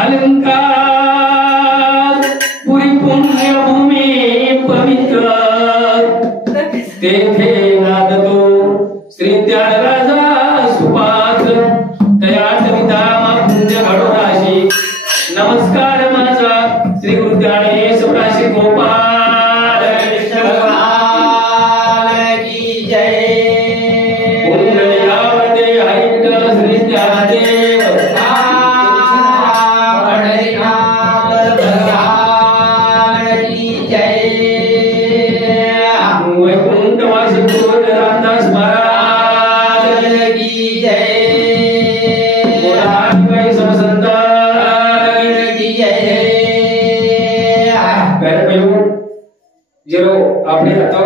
अलंकार पुरी पुण्यभूमी पवित्र तेथे नादतो श्री त्यागराजा सुपात्र तयात विधामा पुण्य घडोराशी नमस्कार माझा श्री गुरु ज्ञानेश प्राशी गोपाल कृष्ण की जय पुण्ययावते हरि विठ्ठल श्री ज्ञानदेव वैकुंठवास गुरु रामदास महाराज की जय बोला समसंत की जय जीरो आपने तो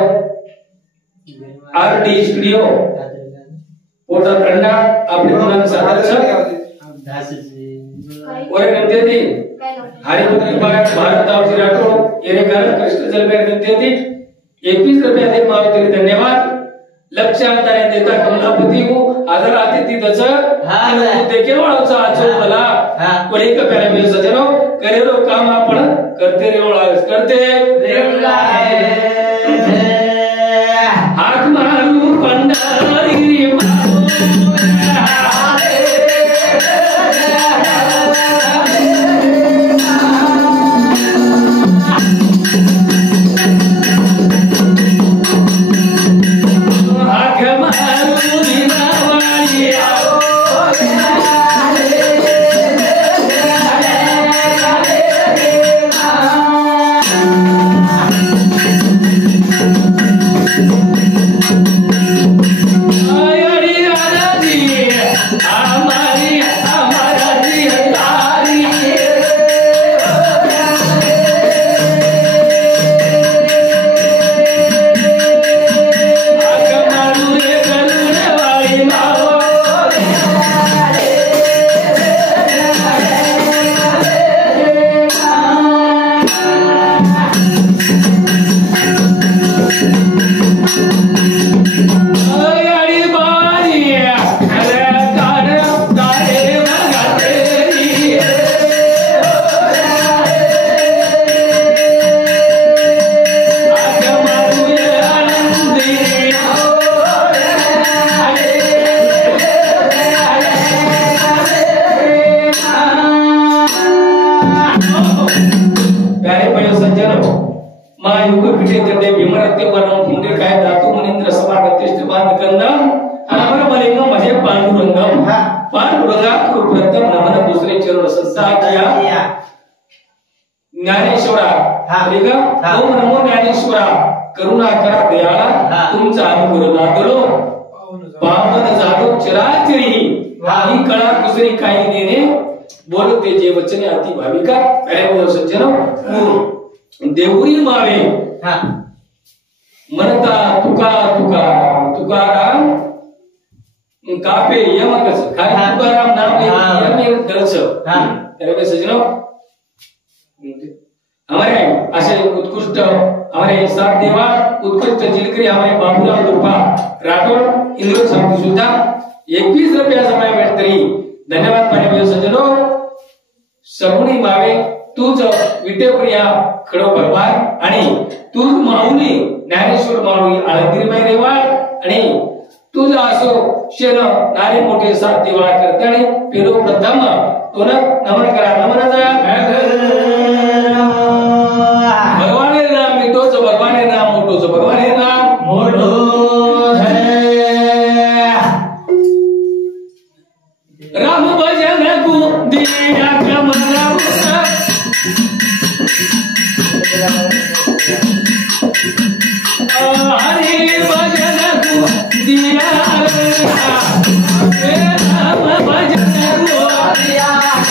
आरडी स्टुडिओ पोर्टल कंडा आपले मुलांना सादरचं वर गणपती हरिपुत्री भारतावची राठोड येरेकर कृष्ण जलबेर गणपती 21 रुपये दे मावतरी धन्यवाद लक्षांतरे देता कमलापती हो आदर अतिथी तच देखील वळावचा आचो मला कोणी का पॅरामे सजनो करेरो काम आपण करते रे वळास करते हाक मारू पंढरी ज्ञानेश्वरा ओम नमो ज्ञानेश्वरा करुणा करा दयाळा तुमचा अनुग्रह लादलो पावन झालो चराचरी ही कळा दुसरी काही देणे बोलते जे वचने अति भाविका पॅरेबल सज्जन देवरी मावे म्हणता तुका तुका तुकाराम कापे यमकच काय तुकाराम नाम यम दळच पॅरेबल सज्जन हमारे असे उत्कृष्ट हमारे साथ देवा उत्कृष्ट जिलकरी हमारे बाबूराव दुर्पा राठोड इंद्र सामती सुद्धा 21 रुपया समय भेटतरी धन्यवाद पाणी सज्जनो सगुणी मावे तूच विटेप्रिया खडो भगवान आणि तूच माऊली ज्ञानेश्वर माऊली आळंदीबाई रेवाळ आणि तुझ असो शेन नारे मोठे साथ देवा करते आणि पेरो प्रथम तोन नमन करा नमनाचा भगवान नाम मिठोच भगवान नाम मोठोच भगवान नाम मोठो राम भजन को दिया कमला हरि भजन को दिया राम भजन को दिया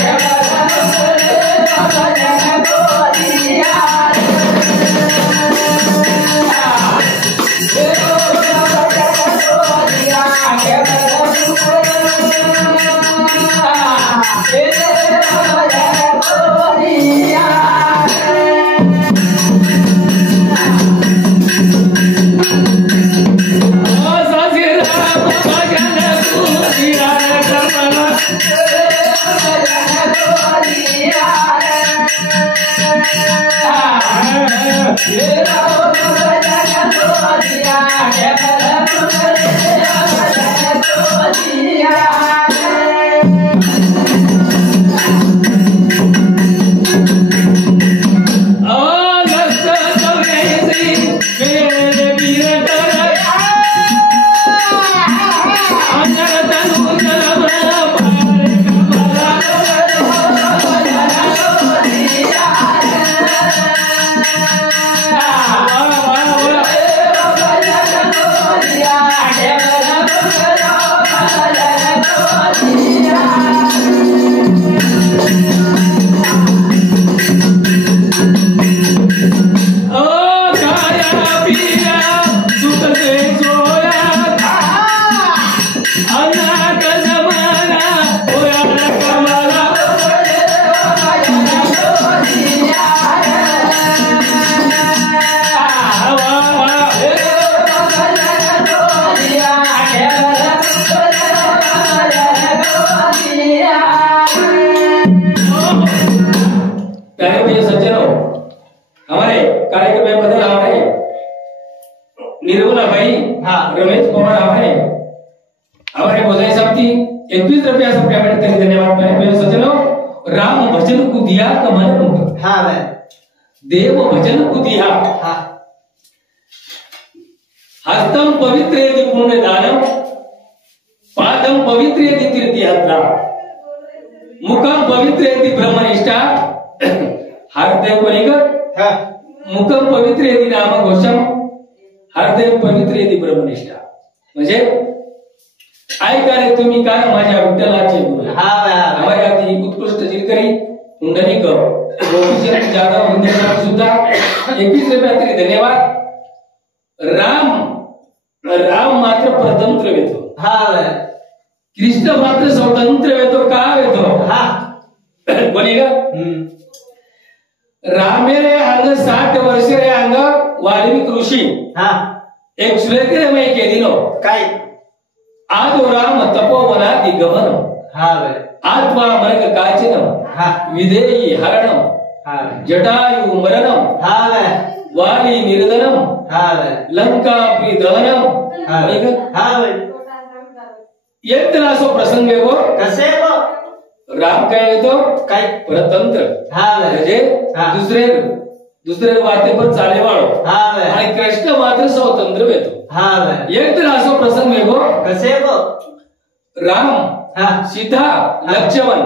Yeah. प्रिय सज्जनों, हमारे कार्यक्रम में बदल हमारे निर्मला भाई, रमेश कुमार हमारे भोजाई साहब की 21 रुपया सब पेमेंट करके धन्यवाद प्रिय सज्जनों। राम भजन को दिया कमल मुख, देव भजन को दिया, हस्तम पवित्र यदि पुण्य दानम, पादम पवित्र यदि तीर्थयात्रा, मुखम पवित्र यदि ब्रह्मनिष्ठा, हृदय मुखम पवित्र यदि नामघोषम, हृदय पवित्र यदि ब्रह्मनिष्ठा। म्हणजे ऐकारे तुम्ही काय माझ्या विठ्ठलाचे गुरु। हमारे आदि उत्कृष्ट जिलकरी पुंडलिक गोपीचंद जाधव हिंदुस्तान सुद्धा 21 रुपया तरी धन्यवाद। राम मात्र परतंत्र वेतो, कृष्ण मात्र स्वतंत्र वेतो, का वेतो कोणी ग रामे रे अंग 60 वर्ष रे अंग वाल्मिक ऋषी एक सुलेखे में के दिनो काय आदो राम तपोवना दिगमन आत्मा मरक काचिनम विदेही हरणम जटायु मरणम वाली निर्दनम लंका दहनम। एक तर असो प्रसंग आहे गो कसे राम काय येतो काय परतंत्र म्हणजे दुसरे वाटेवर चाले वाळो आणि कृष्ण मात्र स्वतंत्र येतो। एक तर असो प्रसंग आहे गो कसे राम सीता लक्ष्मण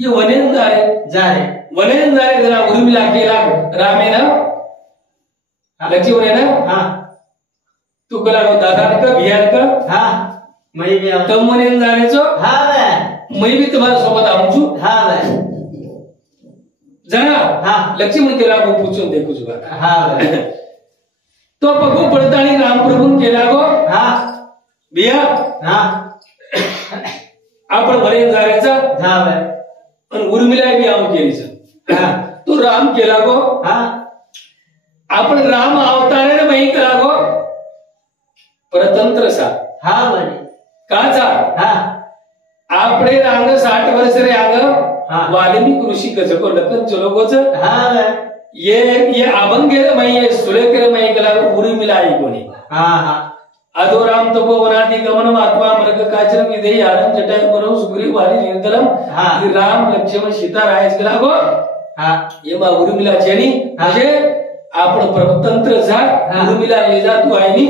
ये वनेन जारे वनेन जारे जरा उर्मिला केला रामेनं लक्ष्मण तू कला दादा का भियान का मैं भी तम मनेन जारेचो मैं भी तुम्हारा सोबत आऊंचू जरा लक्ष्मण केला गो पूछून देखू जुगा तो पगो पडतानी राम प्रभू केला गो बिया आपण मनेन जारेचा पण उर्मिला बी आऊ केलीच तो राम केला गो आपण राम अवताराने मही करा गो परतंत्र सा काचा आपणे रांग 60 वर्ष रे आंग वाल्मिक ऋषी कच को लखन चलो गोच ये अभंगेर मही सुलेकर मही कला उरी मिलाई कोणी अदो राम तपो वनादि गमनम आत्मा मृग काचर विदेही आरम जटायु बरो सुग्रीव वाली निर्दलम राम लक्ष्मण सीता रायच कला गो ये मा उरी मिला जेनी म्हणजे आपण परतंत्र जा उर्मिला लेजा तू आईनी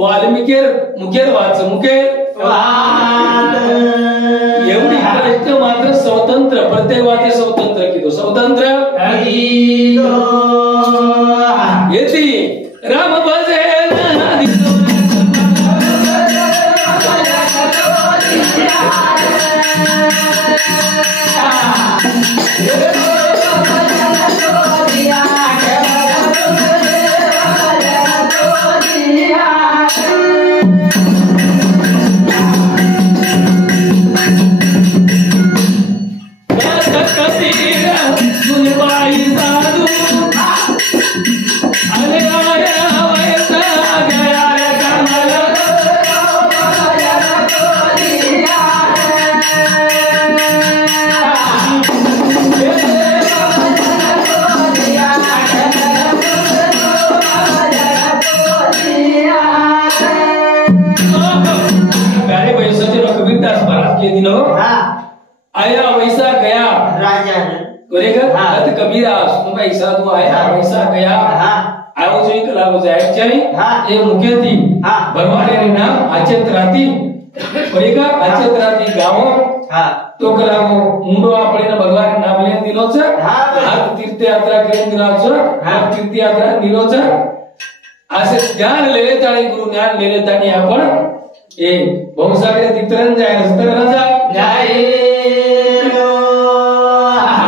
वाल्मिकेर मुखेर वाच मुखेर एवढी कृष्ण मात्र स्वतंत्र प्रत्येक वाचे स्वतंत्र किदो स्वतंत्र येती राम भजे आया वैसा गया राजा कबीरा वैसा तो आया वैसा गया आओ जो कला हो जाए चली ये मुख्य थी भगवान ने नाम आचेत्राती बरेका आचेत्राती गावो तो कला हो मुंडो आपले ना भगवान नाम लेन दिलोच हात तीर्थयात्रा करून दिलाच हात तीर्थयात्रा दिलोच असे ज्ञान लेले ताणी गुरु ज्ञान लेले ताणी आपण ए बहुसागरे तितरन जाय रस्तर जा जाय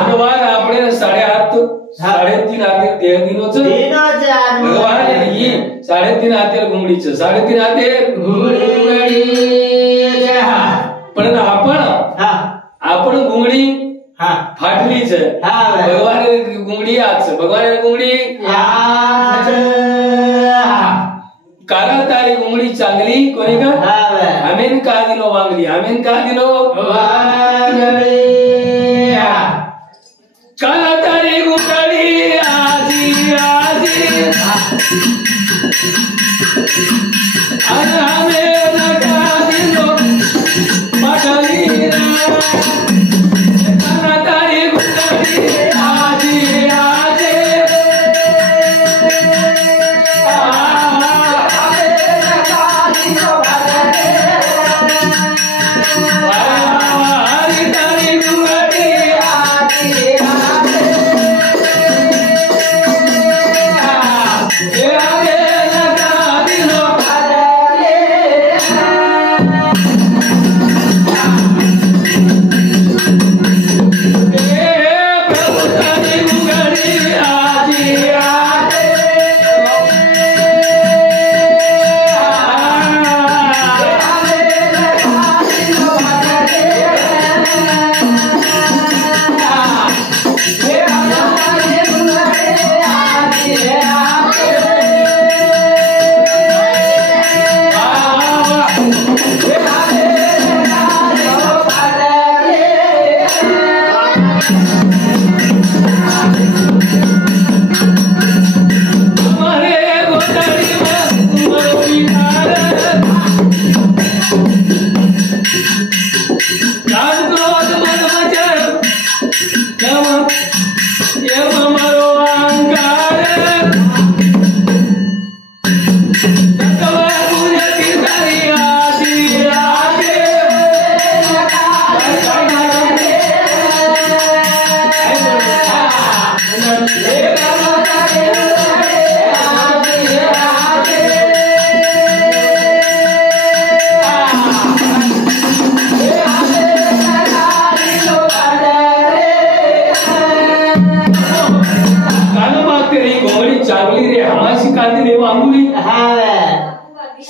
भगवान आपले 3.5 हाते देह दिनोच भगवान ये 3.5 हाते घुमडीच 3.5 हाते घुमडी पण आपण घुमडी फाटलीच भगवान घुमडी आज भगवान घुमडी काला तारी घुमडी चांगली कोणी का आमेन का दिनो वांगली आमेन का दिनो वांगली काला तारी घुमडी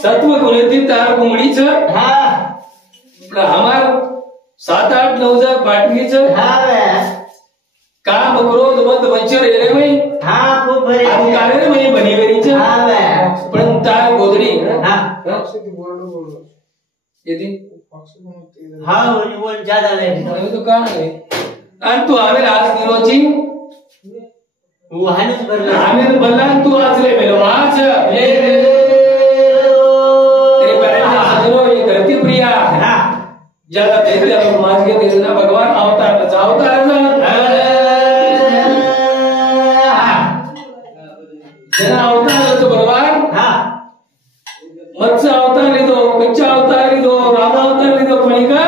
सत्व गुणती तार कोंबडीच हमार 7 8 9 जा पाटणीच काम क्रोध मत वंचर रे भाई खूप बरे कारण भाई बनीवेरीच पण तार गोदडी येते बोल ज्यादा आहे तो का आहे आणि तू आम्ही आज दिरोची वाहनच भरला आम्ही बल्ला तू आज रे मेलो आज तेरे पहले हाजरो ये धरती प्रिया ज्यादा देखते लोग मान के देखना भगवान अवतार जना अवतार तो भगवान मत्स्य अवतार लिदो कच्चा अवतार लिदो राम अवतार लिदो पण का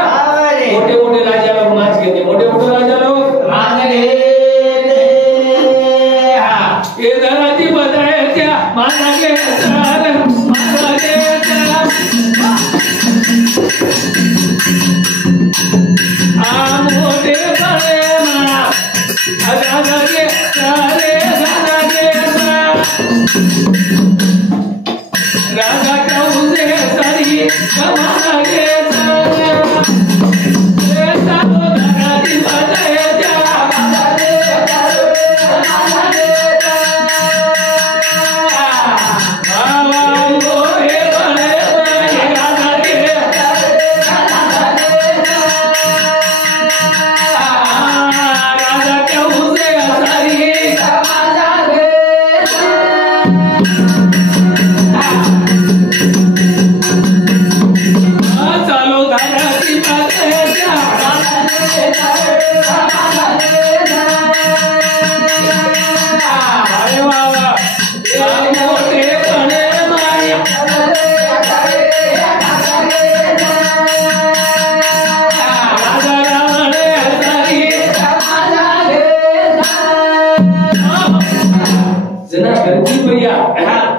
मोठे मोठे राजा लोग माज घेते मोठे मोठे राजा लोग माज घेते ये धरती बताए क्या माना के सार माना के आ मोठे बड़े ना आजा के सारे गाना के राजा कौसे सारी कमाना के सारे ऐसा तो धरती बताए क्या माना के माना के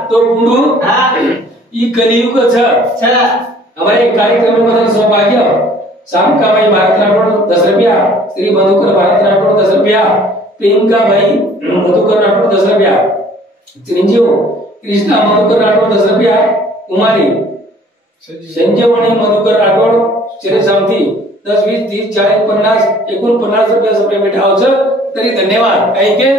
तो पुंडू ई कलियुग छ हमारे कार्यक्रम मध्ये सहभागी सामकाबाई भारत राठोड 10 रुपया श्री मधुकर भारत राठोड 10 रुपया प्रियंकाबाई मधुकर राठोड 10 रुपया चिरंजीव कृष्णा मधुकर राठोड 10 रुपया कुमारी संजीवनी मधुकर राठोड चिरसामती 10 20 30 40 50 49 रुपया सप्रे भेटावचं तरी धन्यवाद काही के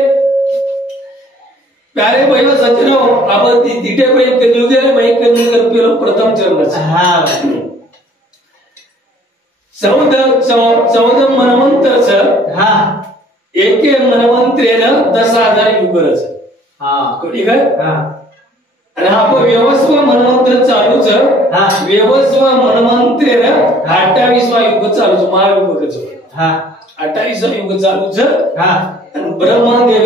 प्यारे भाई सज्जनो आपण तिथे पर्यंत कलियुगेला माहित कलियुग पेलो प्रथम चरण सौद मनवंतरच एके मनवंत्रेन 10,000 युगरच ठीक आहे आणि आपण व्यवस्व मनमंत्र चालूच व्यवस्व मनमंत्र 28वा युग चालूच महायुगच 28वा युग चालूच आणि ब्रह्मदेव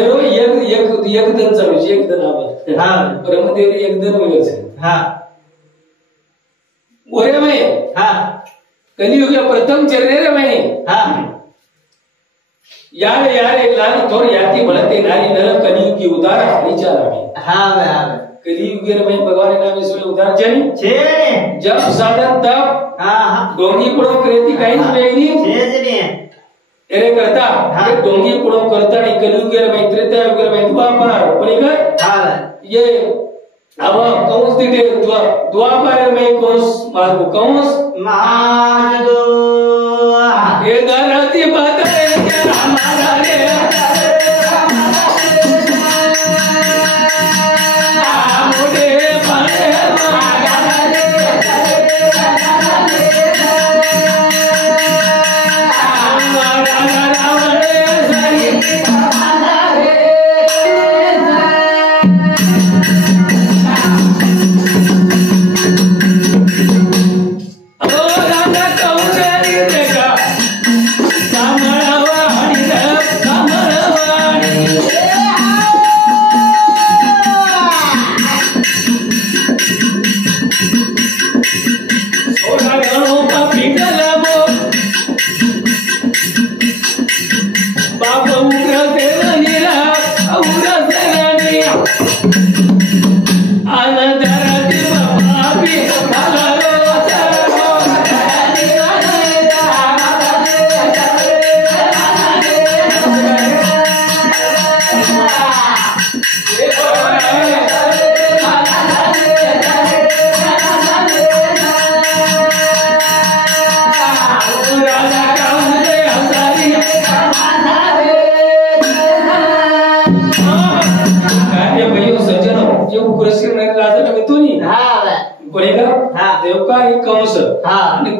एक दन चालूच एक दन आपण ब्रह्मदेव एक दन वेगळच ओरे माय कलियुग प्रथम चर्य रे माय यारे लान थोर याती बढ़ते नारी नर कलियुग की उदार हरीचा रामी कलियुग रे भाई भगवान नाम इसमें उदार जन छे जब साधन तब डोंगी पड़ो करेती काहीच वेगळी छेच ने एरे करता ये डोंगी पड़ो करता नहीं कलियुग रे भाई त्रेता युग रे भाई द्वापर पण ये अब कौंस दे द्वापर में कौंस मार्ग कौंस महादो ये धरती बदले हमारा रे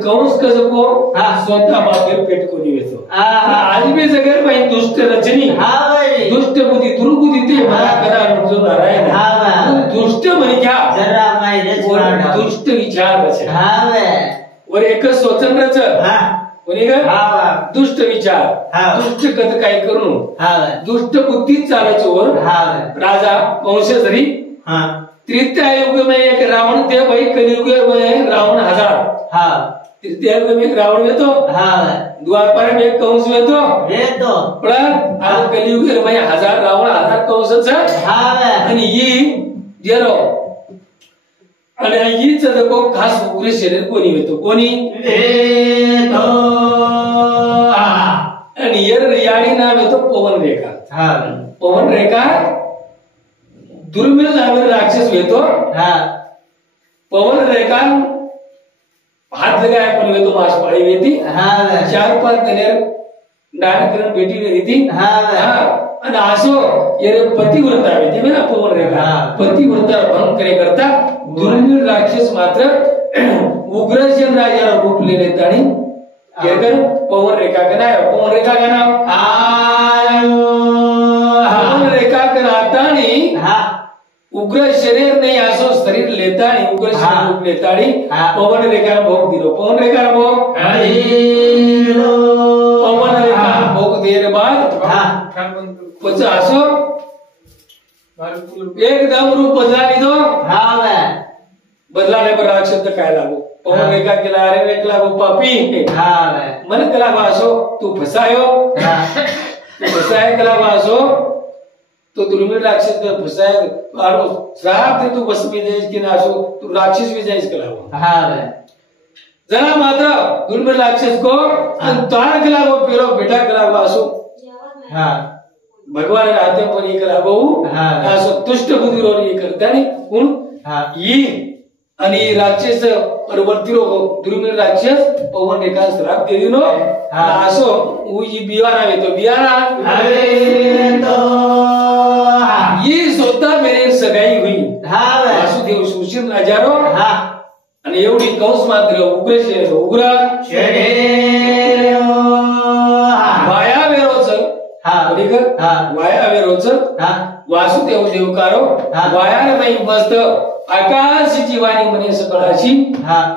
कंस कसं को स्वतः बाहेर पेटकून येतो आज बी जगर बाई दुष्ट रचनी दुष्ट बुद्धी दुर्बुद्धी ते मला करा जो नारायण दुष्ट म्हणे क्या जरा माहिती दुष्ट विचार वर एक स्वतंत्रच कोणी ग दुष्ट विचार दुष्ट कथ काय करू दुष्ट बुद्धी चालायचं वर राजा कंस जरी तृतीय युग में एक रावण थे भाई कलियुग में रावण 1000 तृतीय युग में एक रावण में तो द्वापर में एक कंस में तो पण आज कलियुग में 1000 रावण 1000 कंसच आणि ही जेरो आणि हीच देखो खास उग्र शरीर कोणी येतो कोणी वेतो आणि याडी नाव येतो पवन रेखा पवन रेखा दुर्मिळ नावेर राक्षस येतो पवन रेखा हात लगाय पण येतो मास पाळी येती 4-5 दिनेर डायरेक्ट बेटी येती आणि असो ये पतिव्रता येती ना पवन रेखा पतिव्रता भंग करे करता दुर्मिळ राक्षस मात्र उग्रसेन राजा रूप ले लेता आणि येकर पवन रेखा का नाव पवन रेखा का नाव पवन रेखा का नातानी उग्र शरीर नहीं आसो शरीर लेता नहीं उग्र शरीर रूप लेता नहीं पवन रेखा भोग दिलो पवन रेखा भोग पवन रेखा भोग देर बाद कुछ आसो एकदम रूप बदला लीधो बदलाने पर राक्षस काय लागो पवन रेखा केला अरे रेख लागो पापी मन कला आसो तू फसायो तू फसाय कला आसो तो दुर्मिळ राक्षस का फसाय आरो श्राप दे तू बस में जाइस कि नासो तू राक्षस भी जाइस कला जरा मात्र दुर्मिळ राक्षस को अंतार कला वो पेरो बेटा कला आसो भगवान राहते पण एक लागो असो तुष्ट बुद्धी रो ये करता नहीं कोण ही आणि राक्षस परवर्तीरो दुर्मिळ राक्षस पवन रेखा श्राप दे दिनो असो उ ही बियाना येतो बियाना ये स्वतः मेरे सगाई हुई वासुदेव सुशील राजारो आणि एवढी कंस मात्र उग्र शरीर उग्र वाया वेरोच वाया वेरोच वासुदेव देवकारो वाया नाही मस्त आकाशाची वाणी म्हणे सकळाची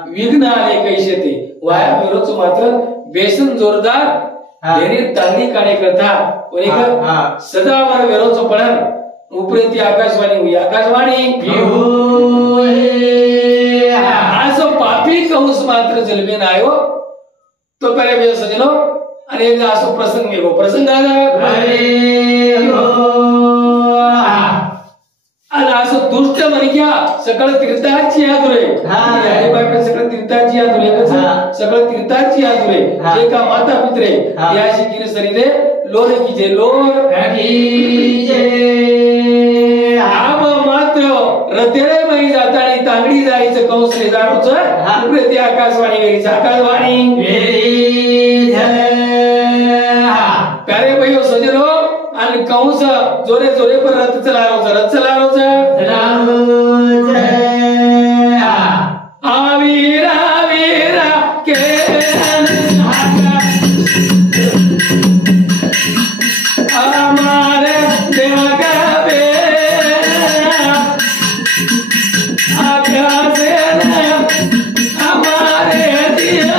विघ्न आले कैसे ते वाया विरोच मात्र बेसन जोरदार देरी तांदी काणे करता सदावर विरोच पडन उपरेती आकाशवाणी हुई आकाशवाणी असो पापी कहूस मात्र जलबे नायो तो पहले भैया सजनो आणि एकदा असो प्रसंग घेऊ प्रसंग आणि असं दुष्ट म्हणक्या सकळ तीर्थाची आदुरे सकळ तीर्थाची आदुरे सकळ तीर्थाची आदुरे जे का माता पित्रे याशी किरी शरीरे लोर की जे लोर आब मात्र रतेळे मई जातानी तांगडी जायचं कंसले जाणूच उपरेती आकाशवाणी वेरीच आकाशवाणी प्यारे भाई सजनो आणि कंस जोरे जोरे पर रथ चला रोज आवीरा वीरा के हमारे देवा का बे आकाश हमारे दिया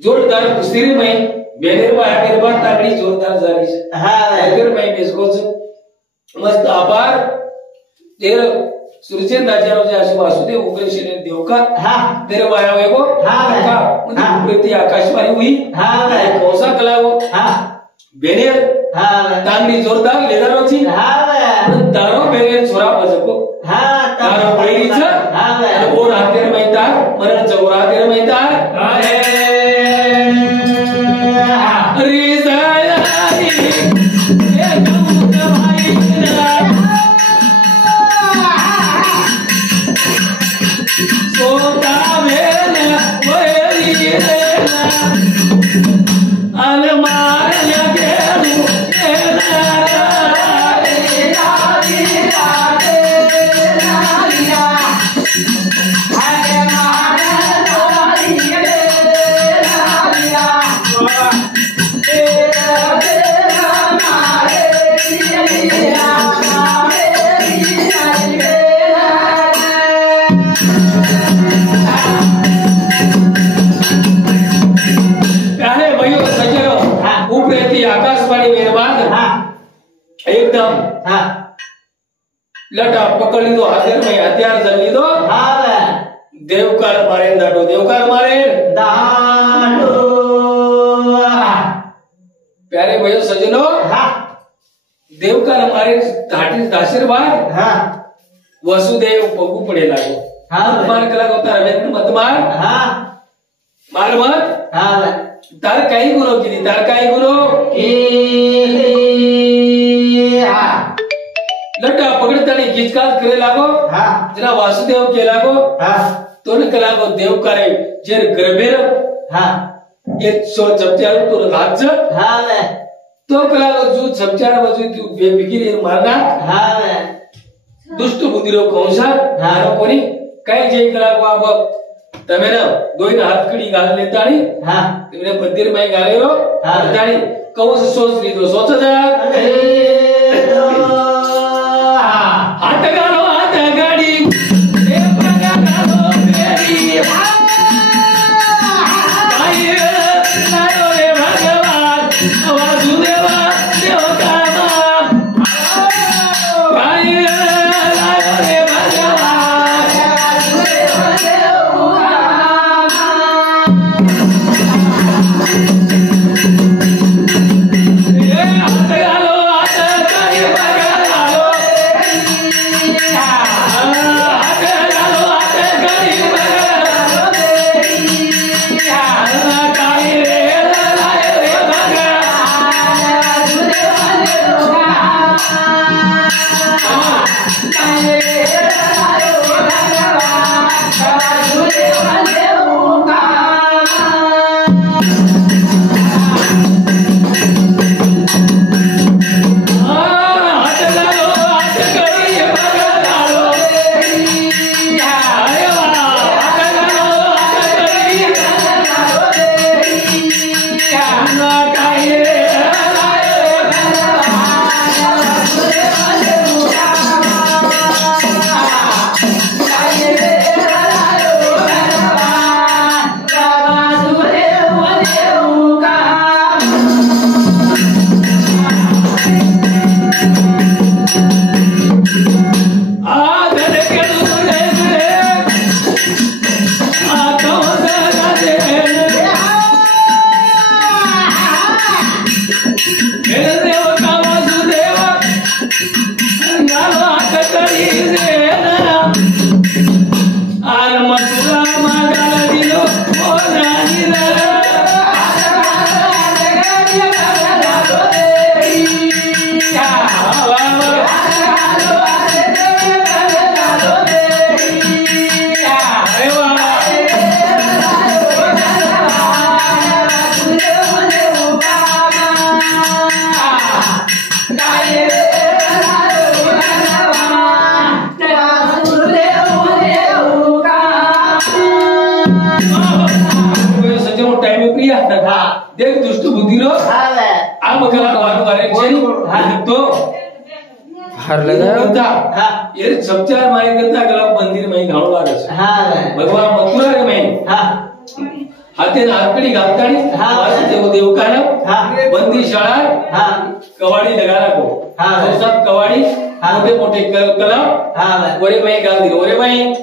जोरदार स्थिर में बेनेरवा आगेरवा तागड़ी जोरदार जारी से अगर मैं बेसकोच मस्त आभार तेर सुरचेन राजाराव जे असे वासुदेव उग्रसेन देवका तेरे वाया वेगो का म्हणजे प्रति आकाशवाणी हुई कौसा कलावो बेनेर तांगड़ी जोरदार लेदारोची तारो बेनेर छोरा बजको तारो बैरीच आणि ओर हातेर मैदार मरण चौरा हातेर मैदार लटा पकड़ी दो हथियार जमी दो देवकार मारे दाटो देवकार मारे दाटो प्यारे भाइयों सज्जनों देवकार मारे धाटी आशीर्वाद वसुदेव पगू पडे लागो मतमार कला होता रवेंद्र मतमार मार मत तार काही गुनो केली तार काही गुनो लटा पकड़तानी गिचकात करे लागो जना वासुदेव के लागो तो कला को देव करे जेर गरबेर हाँ एक सो चपचार तो राज हाँ वे तो कला को जो चपचार बजू तू बेबिगिर मारना हाँ वे दुष्ट बुद्धिरो कौशा हाँ कोणी काय जय कला को अब तमें ना दो ही हाथ कड़ी गाल लेता नहीं हाँ तुमने मंदिर में गाले रो हाँ जानी कौन से सोच ली तो सोचा जा हाथ गाड़ी देख दुष्ट बुद्धि रो आम कला वारो वारे छे तो हर लगा हाँ ये चपचार मारे करता कला मंदिर में घाणो लागे छे हाँ भगवान मथुरा रे में हाँ हाथे नारकड़ी घालतानी हाँ देव देवकान हाँ बंदी शाळा हाँ कवाड़ी लगाना को हाँ तो सब कवाड़ी मोटे मोटे कला हाँ ओरे में गाल दी ओरे में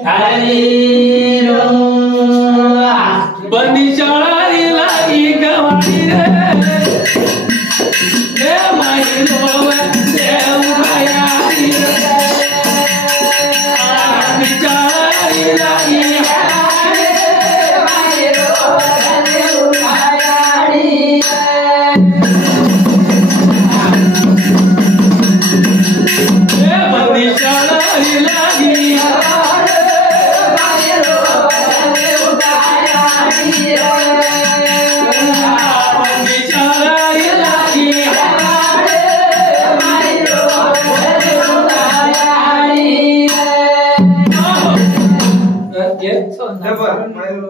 बंदी शाळा री लागी कवाड़ी रे ए माई रो देव माया री बंदी शाळा री लागी Never.